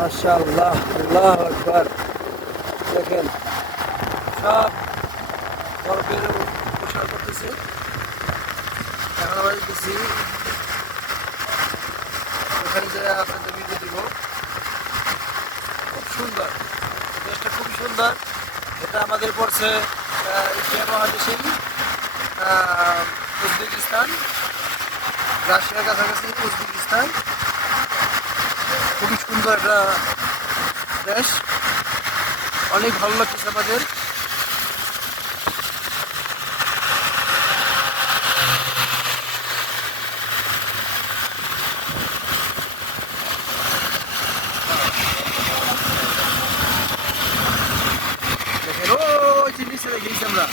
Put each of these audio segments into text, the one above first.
মাশাআল্লাহ, আল্লাহু আকবার। দেখেন সব বরফের প্রসার করতেছে। এখন আমরা দেখতেছি ওখানে যে আপনাদের ভিডিও দিব। খুব সুন্দর, দেশটা খুবই সুন্দর। এটা আমাদের পড়ছে এশিয়া মহাদেশেই উজবেকিস্তান, রাশিয়ার কাছাকাছি উজবেকিস্তান। খুবই সুন্দর একটা দেশ, অনেক ভালো লাগতেছে আমাদের। দেখেন ওই যে নিচে গেছি আমরা,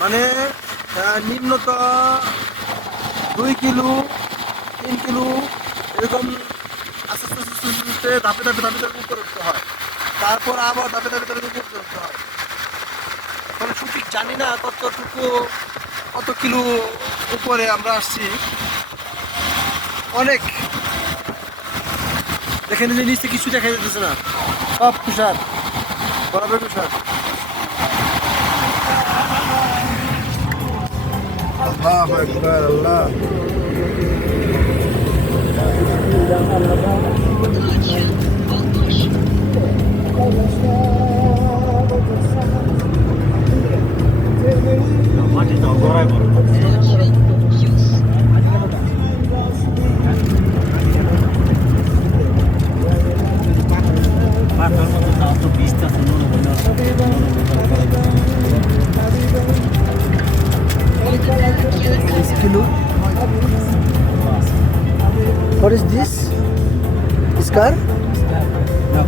মানে নিম্নত 2 কিলো 3 কিলো এরকম আস্তে আস্তে আস্তে আস্তে ধাপে ধাপে ধাপে ধাপে উপরে উঠতে হয়, তারপর আবার ধাপে ধাপে ধাপে ধাপে উপরে উঠতে হয়। এখন সঠিক জানি না কত কিলো উপরে আমরা আসছি। অনেক, দেখেন যে নিচে কিছু দেখা যাচ্ছে না, সব তুষার, বরফের তুষার। আল্লাহু আকবার, আল্লাহ। মাটিটা গড়ায় বড় পাতার মতো তাও তো বীজটা তো নুন হলো। Kilo. What is this? This car? No.